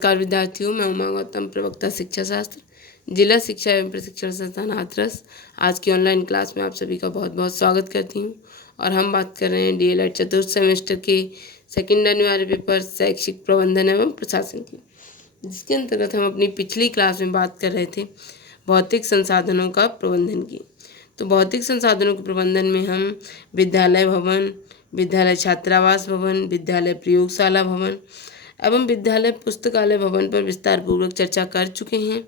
नमस्कार विद्यार्थियों, मैं उमा गौतम, प्रवक्ता शिक्षा शास्त्र, जिला शिक्षा एवं प्रशिक्षण संस्थान हाथरस। आज की ऑनलाइन क्लास में आप सभी का बहुत बहुत स्वागत करती हूँ। और हम बात कर रहे हैं डीएलएड चतुर्थ सेमेस्टर के सेकेंड अनिवार्य पेपर शैक्षिक प्रबंधन एवं प्रशासन की, जिसके अंतर्गत हम अपनी पिछली क्लास में बात कर रहे थे भौतिक संसाधनों का प्रबंधन की। तो भौतिक संसाधनों के प्रबंधन में हम विद्यालय भवन, विद्यालय छात्रावास भवन, विद्यालय प्रयोगशाला भवन एवं विद्यालय पुस्तकालय भवन पर विस्तार पूर्वक चर्चा कर चुके हैं।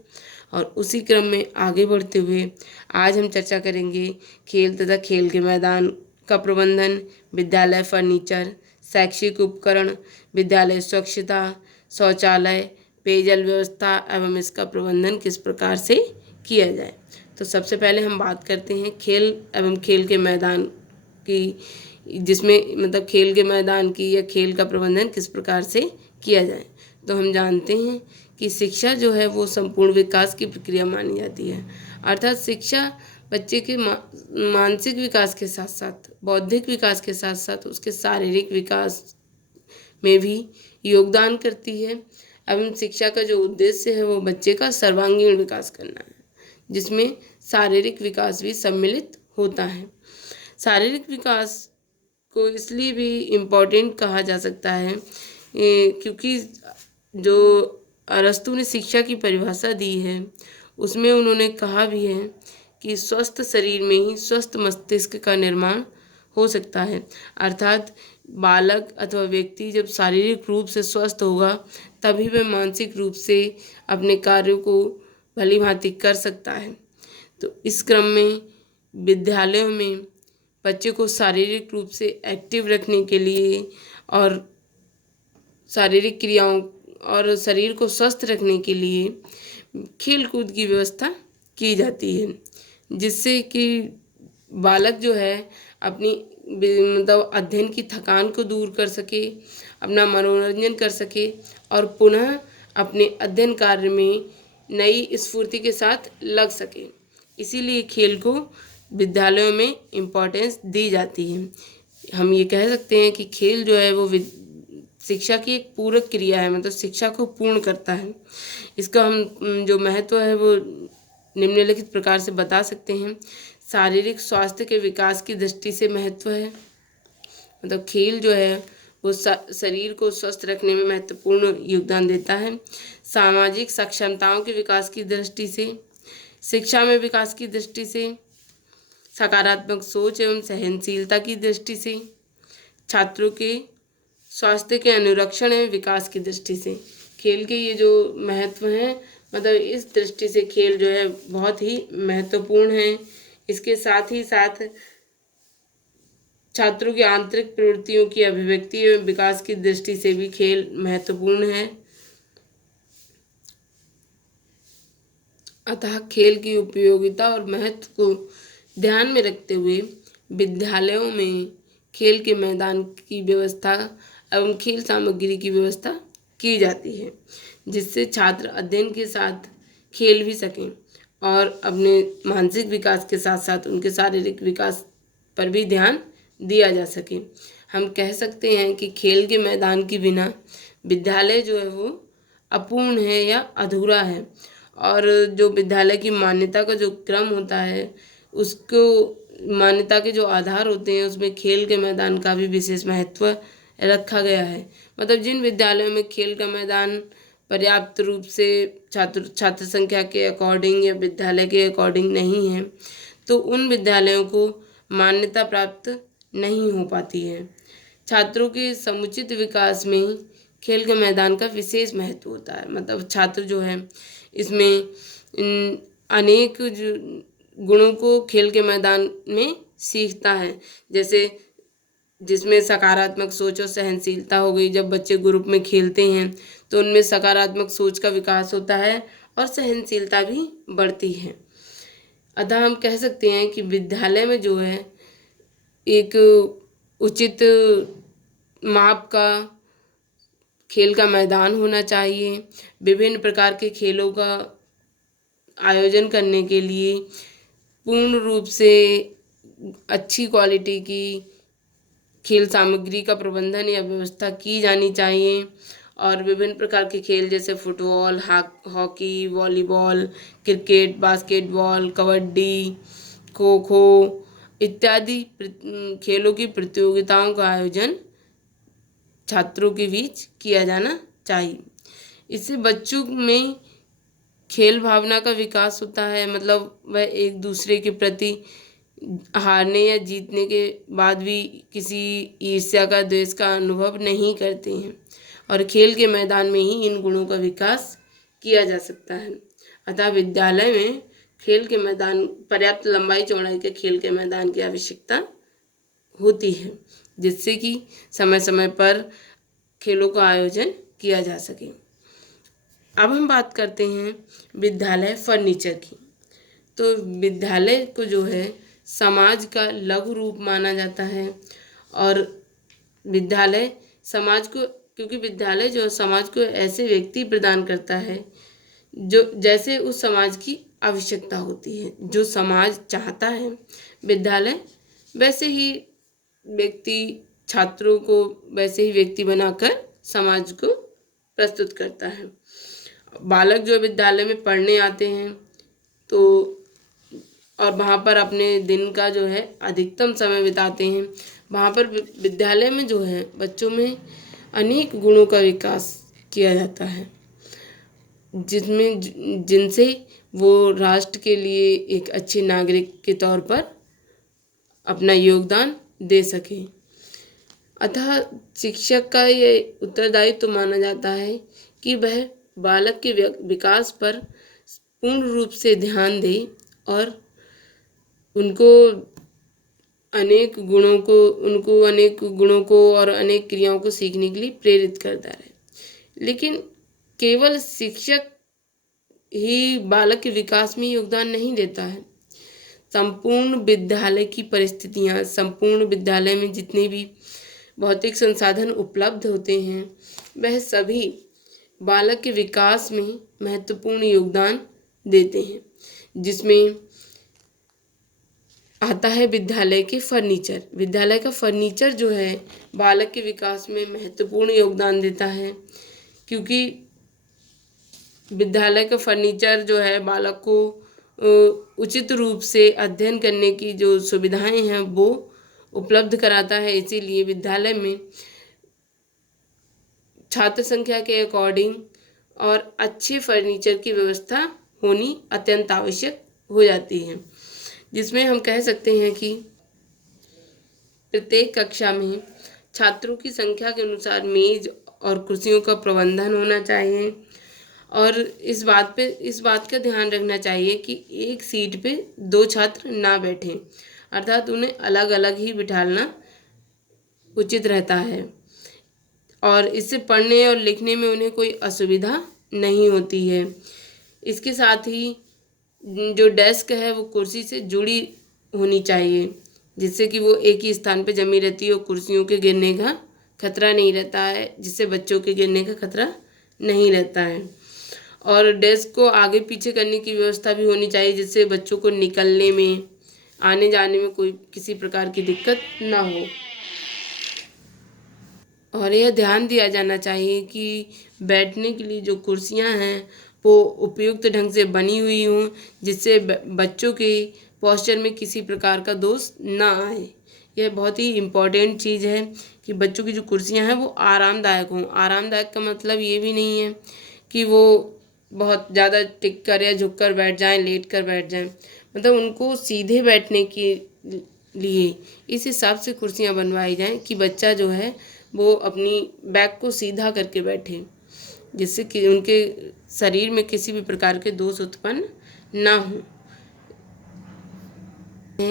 और उसी क्रम में आगे बढ़ते हुए आज हम चर्चा करेंगे खेल तथा खेल के मैदान का प्रबंधन, विद्यालय फर्नीचर, शैक्षिक उपकरण, विद्यालय स्वच्छता, शौचालय, पेयजल व्यवस्था एवं इसका प्रबंधन किस प्रकार से किया जाए। तो सबसे पहले हम बात करते हैं खेल एवं खेल के मैदान की, जिसमें मतलब खेल के मैदान की या खेल का प्रबंधन किस प्रकार से किया जाए। तो हम जानते हैं कि शिक्षा जो है वो संपूर्ण विकास की प्रक्रिया मानी जाती है। अर्थात शिक्षा बच्चे के मानसिक विकास के साथ साथ बौद्धिक विकास के साथ साथ उसके शारीरिक विकास में भी योगदान करती है। एवं शिक्षा का जो उद्देश्य है वो बच्चे का सर्वांगीण विकास करना है, जिसमें शारीरिक विकास भी सम्मिलित होता है। शारीरिक विकास को इसलिए भी इम्पोर्टेंट कहा जा सकता है क्योंकि जो अरस्तु ने शिक्षा की परिभाषा दी है उसमें उन्होंने कहा भी है कि स्वस्थ शरीर में ही स्वस्थ मस्तिष्क का निर्माण हो सकता है। अर्थात बालक अथवा व्यक्ति जब शारीरिक रूप से स्वस्थ होगा तभी वह मानसिक रूप से अपने कार्यों को भली भांति कर सकता है। तो इस क्रम में विद्यालयों में बच्चे को शारीरिक रूप से एक्टिव रखने के लिए और शारीरिक क्रियाओं और शरीर को स्वस्थ रखने के लिए खेल कूद की व्यवस्था की जाती है, जिससे कि बालक जो है अपनी मतलब अध्ययन की थकान को दूर कर सके, अपना मनोरंजन कर सके और पुनः अपने अध्ययन कार्य में नई स्फूर्ति के साथ लग सके। इसीलिए खेल को विद्यालयों में इम्पोर्टेंस दी जाती है। हम ये कह सकते हैं कि खेल जो है वो शिक्षा की एक पूरक क्रिया है, मतलब शिक्षा को पूर्ण करता है। इसका हम जो महत्व है वो निम्नलिखित प्रकार से बता सकते हैं। शारीरिक स्वास्थ्य के विकास की दृष्टि से महत्व है, मतलब खेल जो है वो शरीर को स्वस्थ रखने में महत्वपूर्ण योगदान देता है। सामाजिक सक्षमताओं के विकास की दृष्टि से, शिक्षा में विकास की दृष्टि से, सकारात्मक सोच एवं सहनशीलता की दृष्टि से, छात्रों के स्वास्थ्य के अनुरक्षण एवं विकास की दृष्टि से खेल के ये जो महत्व हैं, मतलब इस दृष्टि से खेल जो है बहुत ही महत्वपूर्ण है। इसके साथ ही साथ छात्रों की आंतरिक प्रवृत्तियों की अभिव्यक्ति एवं विकास की दृष्टि से भी खेल महत्वपूर्ण है। अतः खेल की उपयोगिता और महत्व को ध्यान में रखते हुए विद्यालयों में खेल के मैदान की व्यवस्था एवं खेल सामग्री की व्यवस्था की जाती है, जिससे छात्र अध्ययन के साथ खेल भी सकें और अपने मानसिक विकास के साथ साथ उनके शारीरिक विकास पर भी ध्यान दिया जा सके। हम कह सकते हैं कि खेल के मैदान के बिना विद्यालय जो है वो अपूर्ण है या अधूरा है। और जो विद्यालय की मान्यता का जो क्रम होता है, उसको मान्यता के जो आधार होते हैं उसमें खेल के मैदान का भी विशेष महत्व रखा गया है। मतलब जिन विद्यालयों में खेल का मैदान पर्याप्त रूप से छात्र संख्या के अकॉर्डिंग या विद्यालय के अकॉर्डिंग नहीं है, तो उन विद्यालयों को मान्यता प्राप्त नहीं हो पाती है। छात्रों के समुचित विकास में खेल के मैदान का विशेष महत्व होता है। मतलब छात्र जो है इसमें अनेक गुणों को खेल के मैदान में सीखता है, जैसे जिसमें सकारात्मक सोच और सहनशीलता हो गई। जब बच्चे ग्रुप में खेलते हैं तो उनमें सकारात्मक सोच का विकास होता है और सहनशीलता भी बढ़ती है। अतः हम कह सकते हैं कि विद्यालय में जो है एक उचित माप का खेल का मैदान होना चाहिए। विभिन्न प्रकार के खेलों का आयोजन करने के लिए पूर्ण रूप से अच्छी क्वालिटी की खेल सामग्री का प्रबंधन या व्यवस्था की जानी चाहिए और विभिन्न प्रकार के खेल जैसे football, hockey, volleyball, cricket, basketball, kabaddi, kho kho इत्यादि खेलों की प्रतियोगिताओं का आयोजन छात्रों के बीच किया जाना चाहिए। इससे बच्चों में खेल भावना का विकास होता है, मतलब वह एक दूसरे के प्रति हारने या जीतने के बाद भी किसी ईर्ष्या का, द्वेष का अनुभव नहीं करते हैं और खेल के मैदान में ही इन गुणों का विकास किया जा सकता है। अतः विद्यालय में खेल के मैदान, पर्याप्त लंबाई चौड़ाई के खेल के मैदान की आवश्यकता होती है, जिससे कि समय समय पर खेलों का आयोजन किया जा सके। अब हम बात करते हैं विद्यालय फर्नीचर की। तो विद्यालय को जो है समाज का लघु रूप माना जाता है और विद्यालय समाज को, क्योंकि विद्यालय जो समाज को ऐसे व्यक्ति प्रदान करता है जो जैसे उस समाज की आवश्यकता होती है, जो समाज चाहता है विद्यालय वैसे ही व्यक्ति, छात्रों को वैसे ही व्यक्ति बनाकर समाज को प्रस्तुत करता है। बालक जो विद्यालय में पढ़ने आते हैं तो और वहाँ पर अपने दिन का जो है अधिकतम समय बिताते हैं, वहाँ पर विद्यालय में जो है बच्चों में अनेक गुणों का विकास किया जाता है, जिनसे वो राष्ट्र के लिए एक अच्छे नागरिक के तौर पर अपना योगदान दे सके। अतः शिक्षक का ये उत्तरदायित्व तो माना जाता है कि वह बालक के विकास पर पूर्ण रूप से ध्यान दे और उनको अनेक गुणों को और अनेक क्रियाओं को सीखने के लिए प्रेरित करता रहे। लेकिन केवल शिक्षक ही बालक के विकास में योगदान नहीं देता है। संपूर्ण विद्यालय की परिस्थितियाँ, संपूर्ण विद्यालय में जितने भी भौतिक संसाधन उपलब्ध होते हैं वह सभी बालक के विकास में महत्वपूर्ण योगदान देते हैं, जिसमें आता है विद्यालय के फर्नीचर। विद्यालय का फर्नीचर जो है बालक के विकास में महत्वपूर्ण योगदान देता है, क्योंकि विद्यालय का फर्नीचर जो है बालक को उचित रूप से अध्ययन करने की जो सुविधाएं हैं वो उपलब्ध कराता है। इसीलिए विद्यालय में छात्र संख्या के अकॉर्डिंग और अच्छे फर्नीचर की व्यवस्था होनी अत्यंत आवश्यक हो जाती है, जिसमें हम कह सकते हैं कि प्रत्येक कक्षा में छात्रों की संख्या के अनुसार मेज और कुर्सियों का प्रबंधन होना चाहिए और इस बात का ध्यान रखना चाहिए कि एक सीट पे 2 छात्र ना बैठें, अर्थात उन्हें अलग अलग ही बिठाना उचित रहता है और इससे पढ़ने और लिखने में उन्हें कोई असुविधा नहीं होती है। इसके साथ ही जो डेस्क है वो कुर्सी से जुड़ी होनी चाहिए, जिससे कि वो एक ही स्थान पे जमी रहती है और कुर्सियों के गिरने का खतरा नहीं रहता है, जिससे बच्चों के गिरने का खतरा नहीं रहता है। और डेस्क को आगे पीछे करने की व्यवस्था भी होनी चाहिए, जिससे बच्चों को निकलने में, आने जाने में कोई किसी प्रकार की दिक्कत ना हो। और यह ध्यान दिया जाना चाहिए कि बैठने के लिए जो कुर्सियां हैं वो उपयुक्त ढंग से बनी हुई हों, जिससे बच्चों के पोस्चर में किसी प्रकार का दोष ना आए। यह बहुत ही इम्पॉर्टेंट चीज़ है कि बच्चों की जो कुर्सियां हैं वो आरामदायक हों। आरामदायक का मतलब ये भी नहीं है कि वो बहुत ज़्यादा टिक कर या झुक कर बैठ जाएं, लेट कर बैठ जाएं, मतलब उनको सीधे बैठने के लिए इस हिसाब से कुर्सियां बनवाई जाएं कि बच्चा जो है वो अपनी बैक को सीधा करके बैठे, जिससे कि उनके शरीर में किसी भी प्रकार के दोष उत्पन्न ना हो।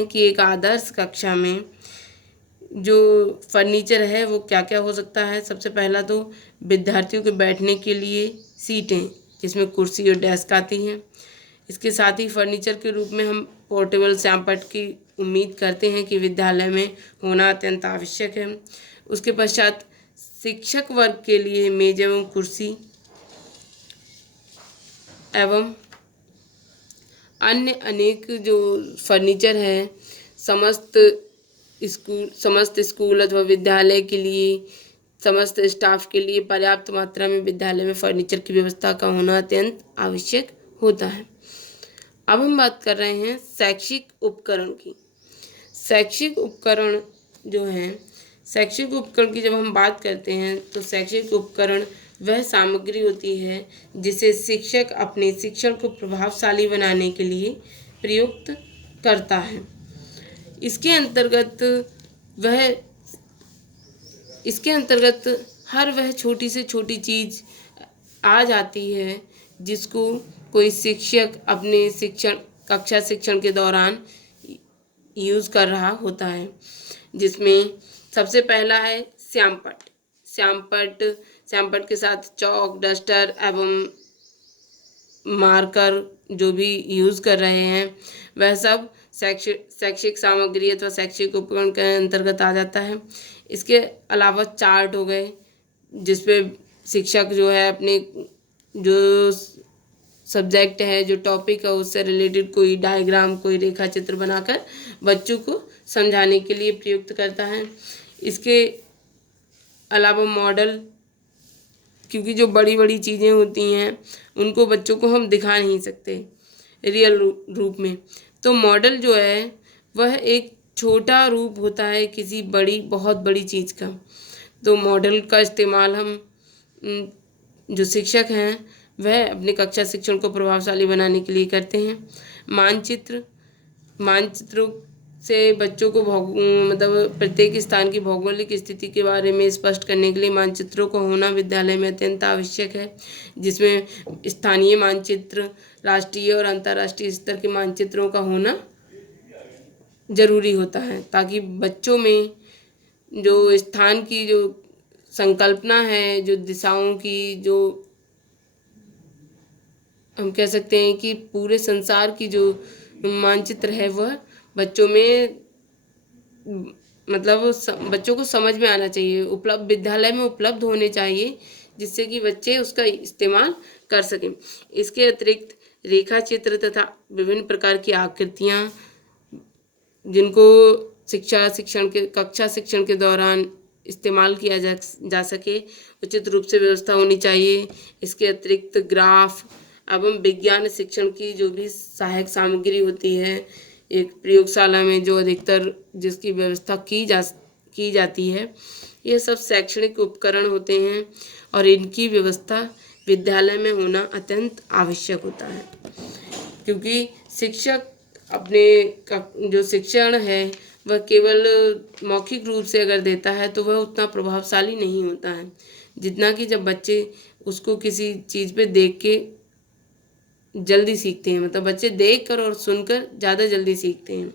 कि एक आदर्श कक्षा में जो फर्नीचर है वो क्या क्या हो सकता है। सबसे पहला तो विद्यार्थियों के बैठने के लिए सीटें, जिसमें कुर्सी और डेस्क आती हैं। इसके साथ ही फर्नीचर के रूप में हम पोर्टेबल श्यामपट्ट की उम्मीद करते हैं कि विद्यालय में होना अत्यंत आवश्यक है। उसके पश्चात शिक्षक वर्ग के लिए मेज एवं कुर्सी एवं अन्य अनेक जो फर्नीचर है समस्त स्कूल अथवा विद्यालय के लिए समस्त स्टाफ के लिए पर्याप्त मात्रा में विद्यालय में फर्नीचर की व्यवस्था का होना अत्यंत आवश्यक होता है। अब हम बात कर रहे हैं शैक्षिक उपकरण की। शैक्षिक उपकरण जो हैं, शैक्षिक उपकरण की जब हम बात करते हैं तो शैक्षिक उपकरण वह सामग्री होती है जिसे शिक्षक अपने शिक्षण को प्रभावशाली बनाने के लिए प्रयुक्त करता है। इसके अंतर्गत वह इसके अंतर्गत हर वह छोटी से छोटी चीज़ आ जाती है जिसको कोई शिक्षक अपने कक्षा शिक्षण के दौरान यूज़ कर रहा होता है, जिसमें सबसे पहला है श्यामपट्ट। श्यामपट्ट के साथ चौक, डस्टर एवं मार्कर जो भी यूज़ कर रहे हैं वह सब शैक्षिक सामग्री अथवा शैक्षिक उपकरण के अंतर्गत आ जाता है। इसके अलावा चार्ट हो गए, जिसपे शिक्षक जो है अपने जो सब्जेक्ट है, जो टॉपिक है, उससे रिलेटेड कोई डायग्राम, कोई रेखा चित्र बनाकर बच्चों को समझाने के लिए प्रयुक्त करता है। इसके अलावा मॉडल, क्योंकि जो बड़ी बड़ी चीज़ें होती हैं उनको बच्चों को हम दिखा नहीं सकते रियल रूप में, तो मॉडल जो है वह एक छोटा रूप होता है किसी बहुत बड़ी चीज़ का। तो मॉडल का इस्तेमाल हम जो शिक्षक हैं वह अपने कक्षा शिक्षण को प्रभावशाली बनाने के लिए करते हैं। मानचित्रों से बच्चों को मतलब प्रत्येक स्थान की भौगोलिक स्थिति के बारे में स्पष्ट करने के लिए मानचित्रों का होना विद्यालय में अत्यंत आवश्यक है, जिसमें स्थानीय मानचित्र, राष्ट्रीय और अंतर्राष्ट्रीय स्तर के मानचित्रों का होना जरूरी होता है, ताकि बच्चों में जो स्थान की जो संकल्पना है, जो दिशाओं की, जो हम कह सकते हैं कि पूरे संसार की जो मानचित्र है वह बच्चों में मतलब बच्चों को समझ में आना चाहिए, विद्यालय में उपलब्ध होने चाहिए, जिससे कि बच्चे उसका इस्तेमाल कर सकें। इसके अतिरिक्त रेखा चित्र तथा विभिन्न प्रकार की आकृतियाँ जिनको कक्षा शिक्षण के दौरान इस्तेमाल किया जा सके, उचित रूप से व्यवस्था होनी चाहिए। इसके अतिरिक्त ग्राफ एवं विज्ञान शिक्षण की जो भी सहायक सामग्री होती है एक प्रयोगशाला में, जो अधिकतर जिसकी व्यवस्था की जाती है, ये सब शैक्षणिक उपकरण होते हैं और इनकी व्यवस्था विद्यालय में होना अत्यंत आवश्यक होता है, क्योंकि शिक्षक अपने जो शिक्षण है वह केवल मौखिक रूप से अगर देता है तो वह उतना प्रभावशाली नहीं होता है जितना कि जब बच्चे उसको किसी चीज़ पे देख के जल्दी सीखते हैं। मतलब बच्चे देख कर और सुनकर ज़्यादा जल्दी सीखते हैं,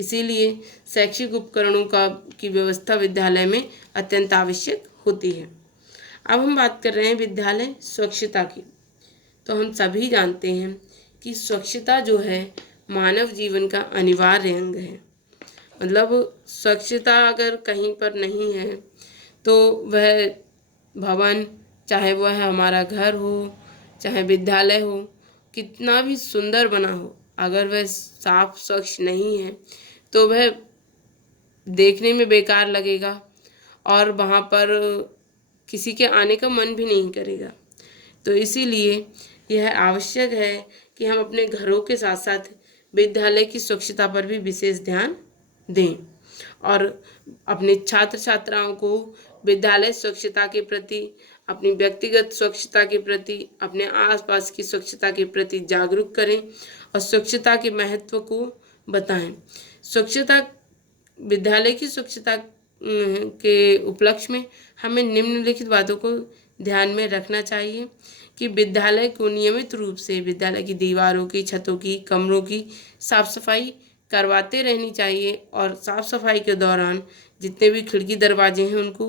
इसीलिए शैक्षिक उपकरणों की व्यवस्था विद्यालय में अत्यंत आवश्यक होती है। अब हम बात कर रहे हैं विद्यालय स्वच्छता की। तो हम सभी जानते हैं कि स्वच्छता जो है मानव जीवन का अनिवार्य अंग है। मतलब स्वच्छता अगर कहीं पर नहीं है तो वह भवन, चाहे वह हमारा घर हो, चाहे विद्यालय हो, कितना भी सुंदर बना हो, अगर वह साफ स्वच्छ नहीं है तो वह देखने में बेकार लगेगा और वहाँ पर किसी के आने का मन भी नहीं करेगा। तो इसीलिए यह आवश्यक है कि हम अपने घरों के साथ साथ विद्यालय की स्वच्छता पर भी विशेष ध्यान दें और अपने छात्र छात्राओं को विद्यालय स्वच्छता के प्रति, अपनी व्यक्तिगत स्वच्छता के प्रति, अपने आसपास की स्वच्छता के प्रति जागरूक करें और स्वच्छता के महत्व को बताएं। विद्यालय की स्वच्छता के उपलक्ष्य में हमें निम्नलिखित बातों को ध्यान में रखना चाहिए कि विद्यालय को नियमित रूप से विद्यालय की दीवारों की, छतों की, कमरों की साफ सफाई करवाते रहनी चाहिए और साफ सफाई के दौरान जितने भी खिड़की दरवाजे हैं उनको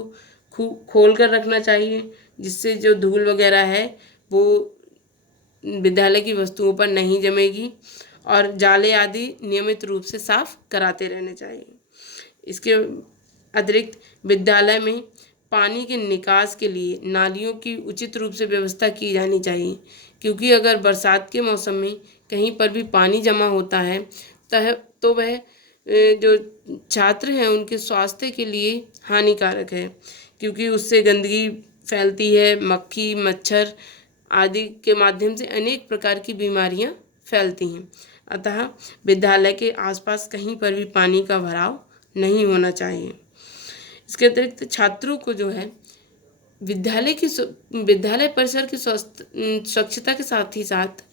खोल कर रखना चाहिए, जिससे जो धूल वगैरह है वो विद्यालय की वस्तुओं पर नहीं जमेगी और जाले आदि नियमित रूप से साफ कराते रहने चाहिए। इसके अतिरिक्त विद्यालय में पानी के निकास के लिए नालियों की उचित रूप से व्यवस्था की जानी चाहिए, क्योंकि अगर बरसात के मौसम में कहीं पर भी पानी जमा होता है तो वह जो छात्र हैं उनके स्वास्थ्य के लिए हानिकारक है, क्योंकि उससे गंदगी फैलती है, मक्खी मच्छर आदि के माध्यम से अनेक प्रकार की बीमारियां फैलती हैं। अतः विद्यालय के आसपास कहीं पर भी पानी का भराव नहीं होना चाहिए। इसके अतिरिक्त छात्रों को जो है विद्यालय परिसर की स्वच्छता के साथ ही साथ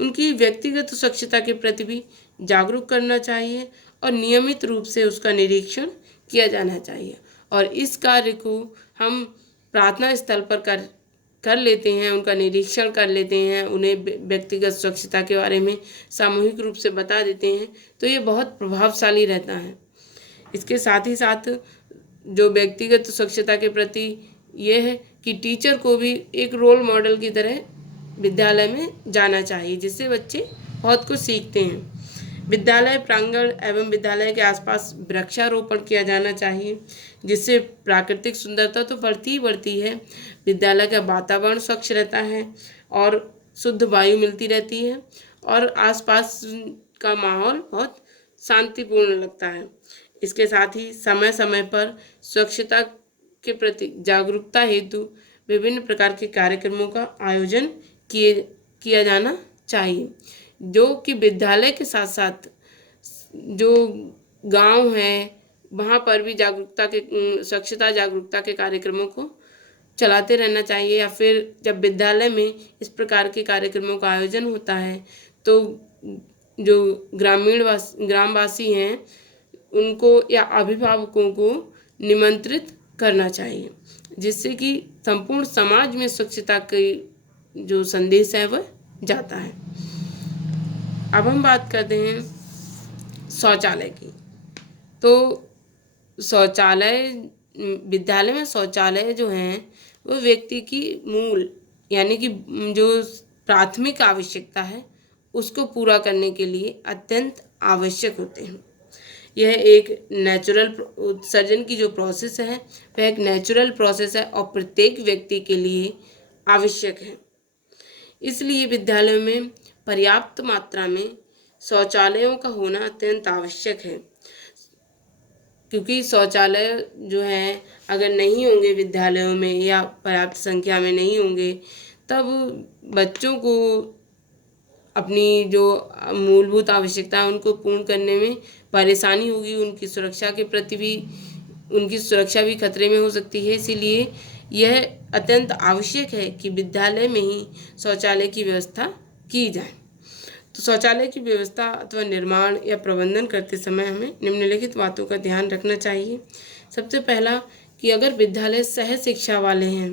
उनकी व्यक्तिगत स्वच्छता के प्रति भी जागरूक करना चाहिए और नियमित रूप से उसका निरीक्षण किया जाना चाहिए। और इस कार्य को हम प्रार्थना स्थल पर कर लेते हैं, उनका निरीक्षण कर लेते हैं, उन्हें व्यक्तिगत स्वच्छता के बारे में सामूहिक रूप से बता देते हैं, तो ये बहुत प्रभावशाली रहता है। इसके साथ ही साथ जो व्यक्तिगत स्वच्छता के प्रति ये है कि टीचर को भी एक रोल मॉडल की तरह विद्यालय में जाना चाहिए, जिससे बच्चे बहुत कुछ सीखते हैं। विद्यालय प्रांगण एवं विद्यालय के आसपास वृक्षारोपण किया जाना चाहिए, जिससे प्राकृतिक सुंदरता तो बढ़ती ही बढ़ती है, विद्यालय का वातावरण स्वच्छ रहता है और शुद्ध वायु मिलती रहती है और आसपास का माहौल बहुत शांतिपूर्ण लगता है। इसके साथ ही समय समय पर स्वच्छता के प्रति जागरूकता हेतु विभिन्न प्रकार के कार्यक्रमों का आयोजन किया जाना चाहिए, जो कि विद्यालय के साथ साथ जो गांव हैं वहाँ पर भी स्वच्छता जागरूकता के कार्यक्रमों को चलाते रहना चाहिए। या फिर जब विद्यालय में इस प्रकार के कार्यक्रमों का आयोजन होता है तो जो ग्रामवासी हैं उनको या अभिभावकों को निमंत्रित करना चाहिए, जिससे कि संपूर्ण समाज में स्वच्छता की जो संदेश है वह जाता है। अब हम बात करते हैं शौचालय की। तो विद्यालय में शौचालय जो हैं वो व्यक्ति की मूल यानी कि जो प्राथमिक आवश्यकता है उसको पूरा करने के लिए अत्यंत आवश्यक होते हैं। यह एक नेचुरल उत्सर्जन की जो प्रोसेस है वह एक नेचुरल प्रोसेस है और प्रत्येक व्यक्ति के लिए आवश्यक है। इसलिए विद्यालयों में पर्याप्त मात्रा में शौचालयों का होना अत्यंत आवश्यक है, क्योंकि शौचालय जो है अगर नहीं होंगे विद्यालयों में या पर्याप्त संख्या में नहीं होंगे तब बच्चों को अपनी जो मूलभूत आवश्यकता है उनको पूर्ण करने में परेशानी होगी, उनकी सुरक्षा के प्रति भी उनकी सुरक्षा भी खतरे में हो सकती है। इसीलिए यह अत्यंत आवश्यक है कि विद्यालय में ही शौचालय की व्यवस्था की जाए। तो शौचालय की व्यवस्था अथवा निर्माण या प्रबंधन करते समय हमें निम्नलिखित बातों का ध्यान रखना चाहिए। सबसे पहला कि अगर विद्यालय सह शिक्षा वाले हैं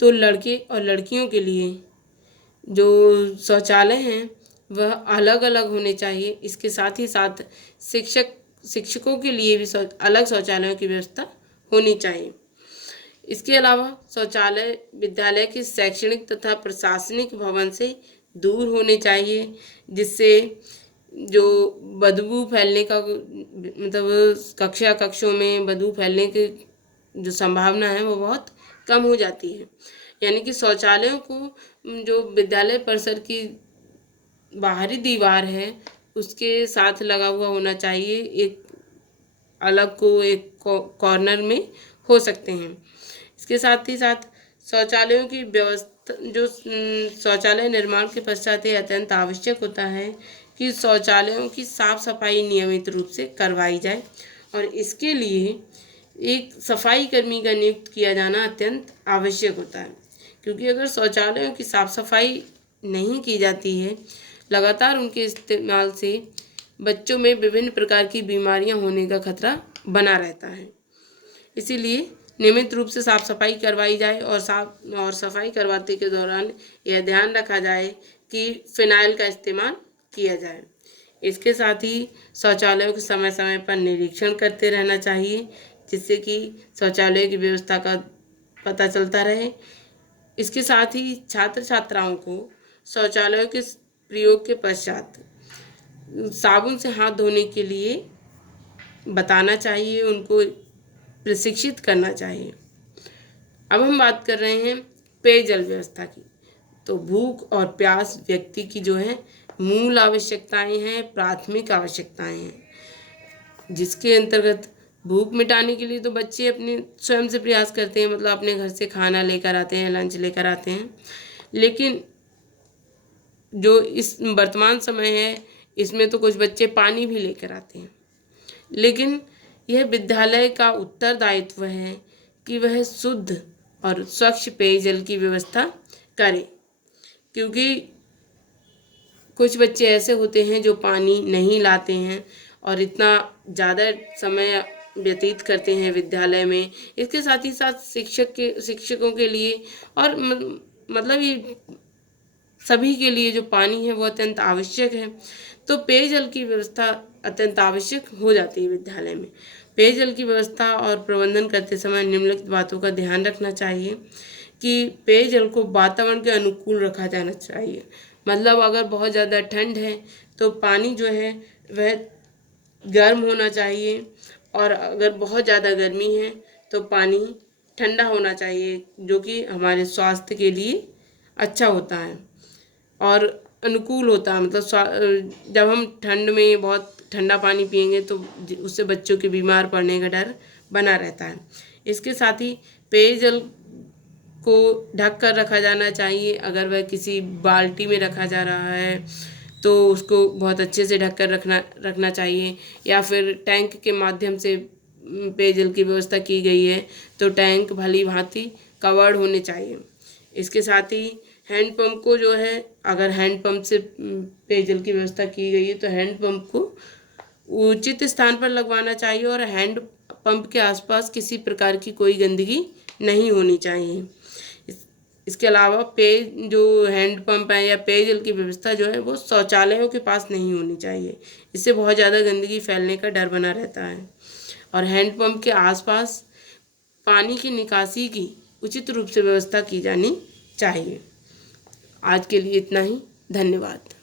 तो लड़के और लड़कियों के लिए जो शौचालय हैं वह अलग अलग होने चाहिए। इसके साथ ही साथ शिक्षकों के लिए भी अलग शौचालयों की व्यवस्था होनी चाहिए। इसके अलावा शौचालय विद्यालय के शैक्षणिक तथा प्रशासनिक भवन से दूर होने चाहिए, जिससे जो बदबू फैलने का मतलब कक्षों में बदबू फैलने की जो संभावना है वो बहुत कम हो जाती है। यानी कि शौचालयों को जो विद्यालय परिसर की बाहरी दीवार है उसके साथ लगा हुआ होना चाहिए, एक अलग को एक कॉर्नर में हो सकते हैं। इसके साथ ही साथ शौचालयों की व्यवस्था जो शौचालय निर्माण के पश्चात ये अत्यंत आवश्यक होता है कि शौचालयों की साफ सफाई नियमित रूप से करवाई जाए और इसके लिए एक सफाई कर्मी का नियुक्त किया जाना अत्यंत आवश्यक होता है, क्योंकि अगर शौचालयों की साफ सफाई नहीं की जाती है लगातार उनके इस्तेमाल से बच्चों में विभिन्न प्रकार की बीमारियां होने का खतरा बना रहता है। इसीलिए नियमित रूप से साफ सफाई करवाई जाए और सफाई करवाते के दौरान यह ध्यान रखा जाए कि फिनाइल का इस्तेमाल किया जाए। इसके साथ ही शौचालयों के समय समय पर निरीक्षण करते रहना चाहिए, जिससे कि शौचालय की व्यवस्था का पता चलता रहे। इसके साथ ही छात्र छात्राओं को शौचालयों के प्रयोग के पश्चात साबुन से हाथ धोने के लिए बताना चाहिए, उनको प्रशिक्षित करना चाहिए। अब हम बात कर रहे हैं पेयजल व्यवस्था की। तो भूख और प्यास व्यक्ति की जो है मूल आवश्यकताएं हैं, प्राथमिक आवश्यकताएं हैं, जिसके अंतर्गत भूख मिटाने के लिए तो बच्चे अपने स्वयं से प्रयास करते हैं, मतलब अपने घर से खाना लेकर आते हैं, लंच लेकर आते हैं। लेकिन जो इस वर्तमान समय है, इसमें तो कुछ बच्चे पानी भी लेकर आते हैं। लेकिन यह विद्यालय का उत्तरदायित्व है कि वह शुद्ध और स्वच्छ पेयजल की व्यवस्था करे, क्योंकि कुछ बच्चे ऐसे होते हैं जो पानी नहीं लाते हैं और इतना ज़्यादा समय व्यतीत करते हैं विद्यालय में। इसके साथ ही साथ शिक्षकों के लिए और मतलब ये सभी के लिए जो पानी है वो अत्यंत आवश्यक है। तो पेयजल की व्यवस्था अत्यंत आवश्यक हो जाती है विद्यालय में। पेयजल की व्यवस्था और प्रबंधन करते समय निम्नलिखित बातों का ध्यान रखना चाहिए कि पेयजल को वातावरण के अनुकूल रखा जाना चाहिए। मतलब अगर बहुत ज़्यादा ठंड है तो पानी जो है वह गर्म होना चाहिए, और अगर बहुत ज़्यादा गर्मी है तो पानी ठंडा होना चाहिए, जो कि हमारे स्वास्थ्य के लिए अच्छा होता है और अनुकूल होता है। मतलब जब हम ठंड में बहुत ठंडा पानी पिएंगे तो उससे बच्चों के बीमार पड़ने का डर बना रहता है। इसके साथ ही पेयजल को ढक कर रखा जाना चाहिए। अगर वह किसी बाल्टी में रखा जा रहा है तो उसको बहुत अच्छे से ढक कर रखना चाहिए, या फिर टैंक के माध्यम से पेयजल की व्यवस्था की गई है तो टैंक भली भांति कवर्ड होने चाहिए। इसके साथ ही हैंडपम्प को जो है, अगर हैंडपम्प से पेयजल की व्यवस्था की गई है तो हैंडपम्प को उचित स्थान पर लगवाना चाहिए और हैंड पंप के आसपास किसी प्रकार की कोई गंदगी नहीं होनी चाहिए। इसके अलावा जो हैंड पंप है या पेयजल की व्यवस्था जो है वो शौचालयों के पास नहीं होनी चाहिए। इससे बहुत ज़्यादा गंदगी फैलने का डर बना रहता है। और हैंड पंप के आसपास पानी की निकासी की उचित रूप से व्यवस्था की जानी चाहिए। आज के लिए इतना ही। धन्यवाद।